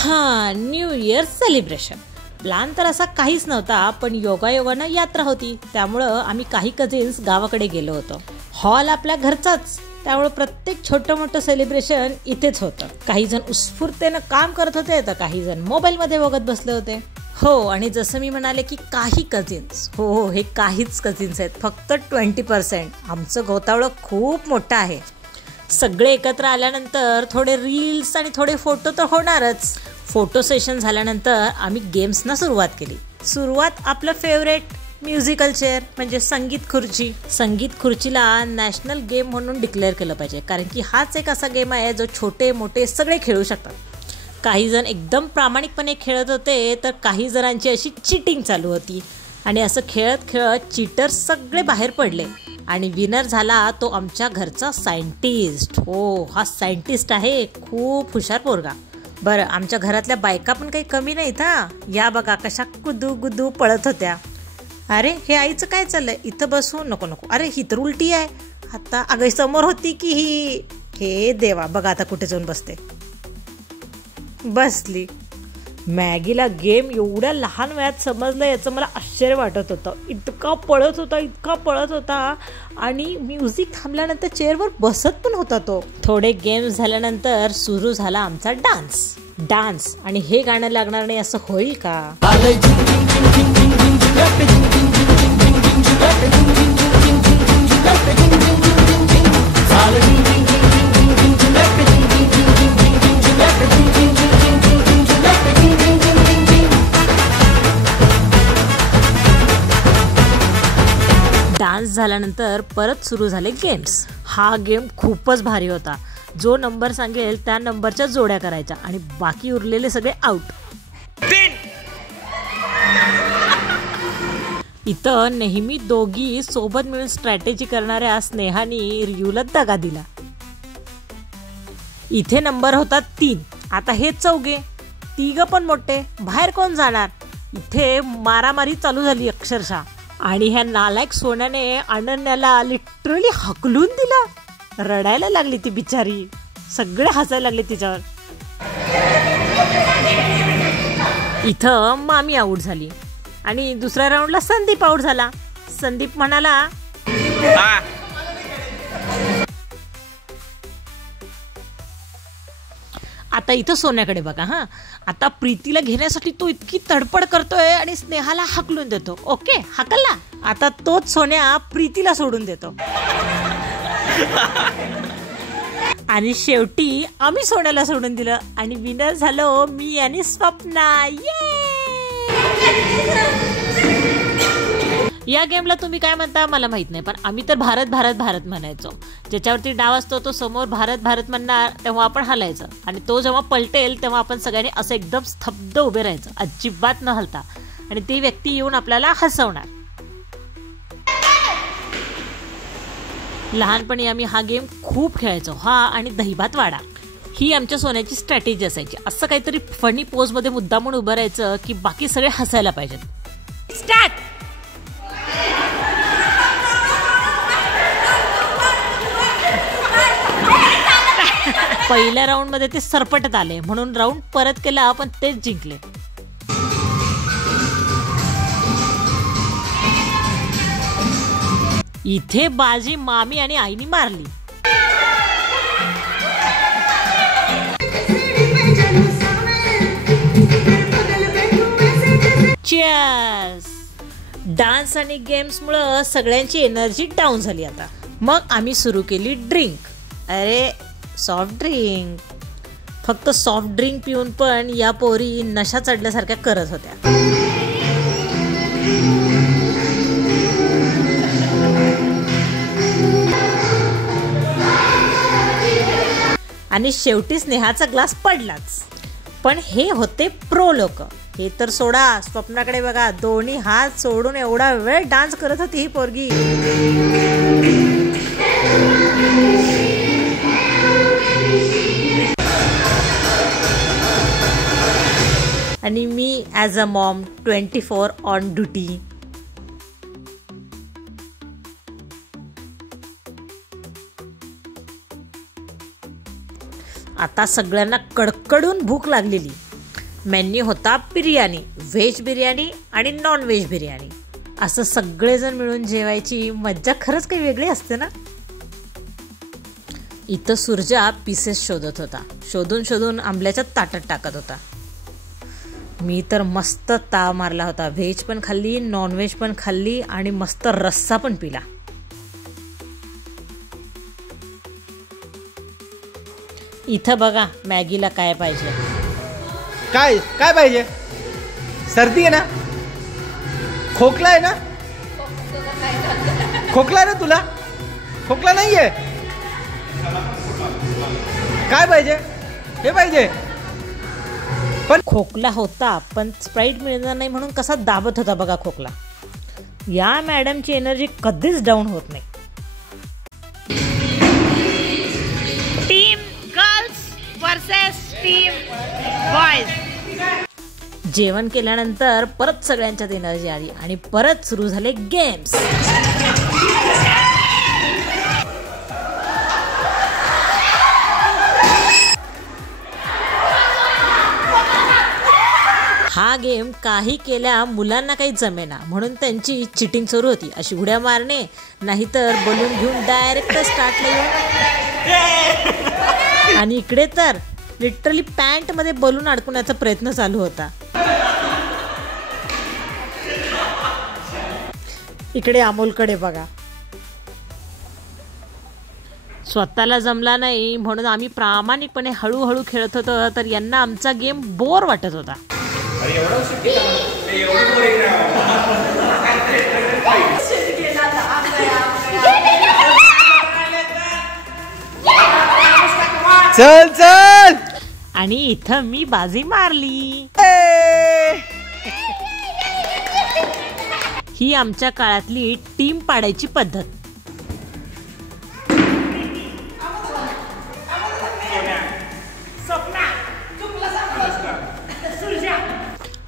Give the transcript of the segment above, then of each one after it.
हां, new year celebration. Plan तर असा काहीच नव्हता, पण योगायोगानं यात्रा होती, त्यामुळं आम्ही काही कझिन्स गावाकडे गेलो होतो. हॉल आपल्या घरचाच, त्यामुळं प्रत्येक छोटं मोठं सेलिब्रेशन इथेच होतं. काही जण उत्स्फूर्तेनं काम करत होते, तर काही जण मोबाईलमध्ये बघत बसले होते. हो, आणि जसं मी म्हणाले की काही कझिन्स, हो हे काहीच कझिन्स आहेत, फक्त 20%. आमचं गोतावळं खूप मोठं आहे. सगळे एकत्र आल्यानंतर थोडे रील्स आणि थोडे फोटो तर होणारच. फोटो सेशन झाल्यानंतर आम्ही गेम्सना सुरुवात केली. सुरुवात आपलं फेवरेट म्युझिकल चेअर म्हणजे संगीत खुर्ची. संगीत खुर्चीला नॅशनल गेम म्हणून डिक्लेअर केलं पाहिजे, कारण की हाच एक असा गेम आहे जो छोटे मोठे सगळे खेळू शकतात. काही जण एकदम प्रामाणिकपणे खेळत होते, तर काही जणांची अशी चिटिंग चालू होती. आणि असं खेळत खेळत चीटर सगळे बाहेर पडले आणि विनर झाला तो आमच्या घरचा सायंटिस्ट. हो, हा सायंटिस्ट आहे, खूप हुशार पोरगा. बरं, आमच्या घरातल्या बायका पण काही कमी नाहीत हा. या बघा कशा कुदू गुदू पळत होत्या. अरे हे आईचं काय चाललंय, इथं बसू नको नको, अरे ही तर उलटी आहे. आता अगं समोर होती की ही, हे देवा, बघा आता कुठे जाऊन बसते. बसली. मॅगीला गेम एवढ्या लहान वयात समजलं याचं मला आश्चर्य वाटत होतं. इतका पळत होता आणि म्युझिक थांबल्यानंतर चेअरवर बसत पण होता तो. थोडे गेम्स झाल्यानंतर सुरू झाला आमचा डान्स. आणि हे गाणं लागणार नाही असं होईल का? डान्स झाल्यानंतर परत सुरू झाले गेम्स. हा गेम खूपच भारी होता. जो नंबर सांगेल त्या नंबरच्या जोड्या करायच्या आणि बाकी उरलेले सगळे आउट. इथं नेहमी दोघी सोबत मिळून स्ट्रॅटेजी करणाऱ्या स्नेहानी रियूला दगा दिला. इथे नंबर होता 3. आता हे चौघे, तिघ पण मोठे, बाहेर कोण जाणार? इथे मारामारी चालू झाली अक्षरशः. आणि ह्या नालायक सोन्याने अनन्याला लिटरली हकलून दिला. रडायला लागली ती बिचारी, सगळे हसायला लागले तिच्यावर. इथं मामी आऊट झाली आणि दुसऱ्या राऊंडला संदीप आऊट झाला. संदीप म्हणाला, आता इथं सोन्याकडे बघा. हा, आता प्रीतीला घेण्यासाठी तो इतकी तडपड करतोय आणि स्नेहाला हकलून देतो. ओके, हकलला. आता तोच सोन्या प्रीतीला सोडून देतो. आणि शेवटी आम्ही सोन्याला सोडून दिलं आणि विनर झालो मी आणि स्वप्ना. या गेमला तुम्ही काय म्हणता मला माहित नाही, पण आम्ही तर भारत भारत भारत म्हणायचो. ज्याच्यावरती डाव असतो तो समोर भारत भारत म्हणणार, तेव्हा आपण हलायचं आणि तो जेव्हा पलटेल तेव्हा आपण सगळ्यांनी असं एकदम स्तब्ध उभे राहायचं, अजिबात न हलता, आणि ती व्यक्ती येऊन आपल्याला हसवणार. लहानपणी आम्ही हा गेम खूप खेळायचो. हा आणि दहीभात वाडा ही आमच्या सोन्याची स्ट्रॅटेजी असायची. असं काहीतरी फनी पोज मध्ये मुद्दाम म्हणून उभं राहायचं की बाकी सगळे हसायला पाहिजेत. स्टार्ट. पहिल्या राऊंड मध्ये ते सरपटत आले म्हणून राऊंड परत केला, पण तेच जिंकले. इथे बाजी मामी आणि आईनी मारली. चीअर्स. डान्स आणि गेम्स मुळे सगळ्यांची एनर्जी डाऊन झाली. आता मग आम्ही सुरू केली ड्रिंक. अरे सॉफ्ट ड्रिंक. फक्त सॉफ्ट ड्रिंक पिऊन पण या पोरी नशा चढल्यासारख्या करत होत्या. आणि शेवटी स्नेहाचा ग्लास पडलाच. पण हे होते प्रो लोक. हे तर सोडा, स्वप्नाकडे बघा, दोन्ही हात सोडून एवढा वेळ डान्स करत होती ही पोरगी. आणि मी as a mom 24 on duty. आता सगळ्यांना कडकडून भूक लागलेली. मेन्यू होता बिर्याणी, व्हेज बिर्याणी आणि नॉन व्हेज बिर्याणी. असं सगळेजण मिळून जेवायची मज्जा खरंच काही वेगळी असते ना. इथं सुरजा पीसेस शोधत होता. शोधून शोधून आंबल्याच्या ताटात टाकत होता. मी तर मस्त ताव मारला होता. व्हेज पण खाल्ली, नॉन व्हेज पण खाल्ली आणि मस्त रस्सा पण पिला. इथं बघा मॅगीला काय पाहिजे. काय काय पाहिजे? सर्दी आहे ना? खोकला आहे ना? खोकला ना तुला? खोकला नाहीये? काय पाहिजे? हे पाहिजे. पण खोकला होता, पण स्प्राईट मिळणार नाही म्हणून कसा दाबत होता बघा खोकला. या मॅडमची एनर्जी कधीच डाऊन होत नाही. Team girls versus team boys. जेवण केल्यानंतर परत सगळ्यांच्यात एनर्जी आली आणि परत सुरू झाले गेम्स. हा गेम काही केल्या मुलांना काही जमेना म्हणून त्यांची चिटिंग सुरू होती. अशी उड्या मारणे, नाहीतर बलून घेऊन डायरेक्ट स्टार्टला येऊन. आणि इकडे तर लिटरली पॅन्ट मध्ये बलून अडकवण्याचा प्रयत्न चालू होता. इकडे अमोलकडे बघा. स्वतःला जमला नाही म्हणून आम्ही प्रामाणिकपणे हळूहळू खेळत होतो, तर यांना आमचा गेम बोर वाटत होता. चल चल. आणि इथं मी बाजी मारली. ही आमच्या काळातली टीम पाडायची पद्धत.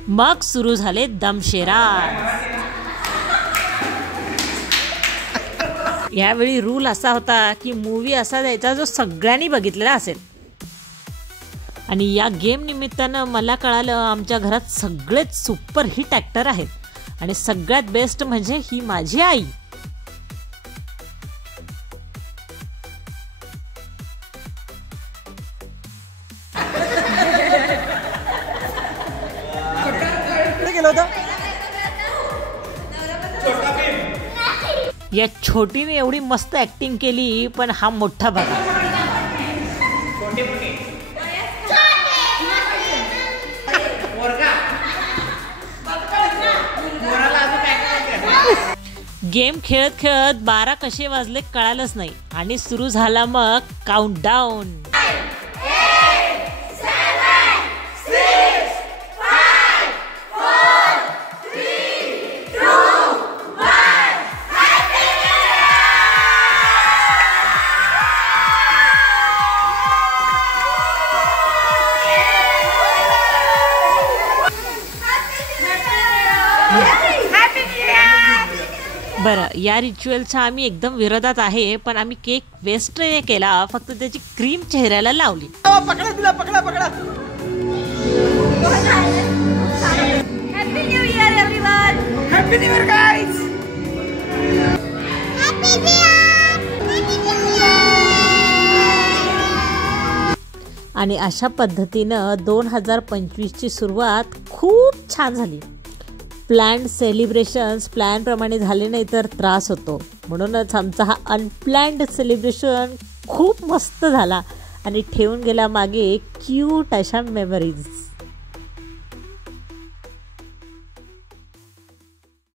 मग सुरू झाले दमशेराज. यावेळी रूल असा होता की मूवी असा द्यायचा जो सगळ्यांनी बघितलेला असेल. आणि या गेम निमित्तानं मला कळालं आमच्या घरात सगळेच सुपर हिट ॲक्टर आहेत आणि सगळ्यात बेस्ट म्हणजे ही माझी आई. या छोटीने एवढी मस्त ऍक्टिंग केली, पण हा मोठा बघा. गेम खेळत खेळत 12 कसे वाजले कळालंच नाही आणि सुरू झाला मग काउंटडाऊन. बरं, या रिच्युअलच्या आम्ही एकदम विरोधात आहे, पण आम्ही केक वेस्ट नाही केला, फक्त त्याची क्रीम चेहऱ्याला लावली. पकडा तिला, पकडा पकडा. Happy new year everyone. Happy new year guys. Happy new year. आणि अशा पद्धतीनं 2025 ची सुरुवात खूप छान झाली. प्लॅन्ड सेलिब्रेशन्स प्लॅनप्रमाणे झाले नाही तर त्रास होतो, म्हणूनच आमचा हा अनप्लॅन्ड सेलिब्रेशन खूप मस्त झाला आणि ठेवून गेला मागे क्यूट अशा मेमरीज.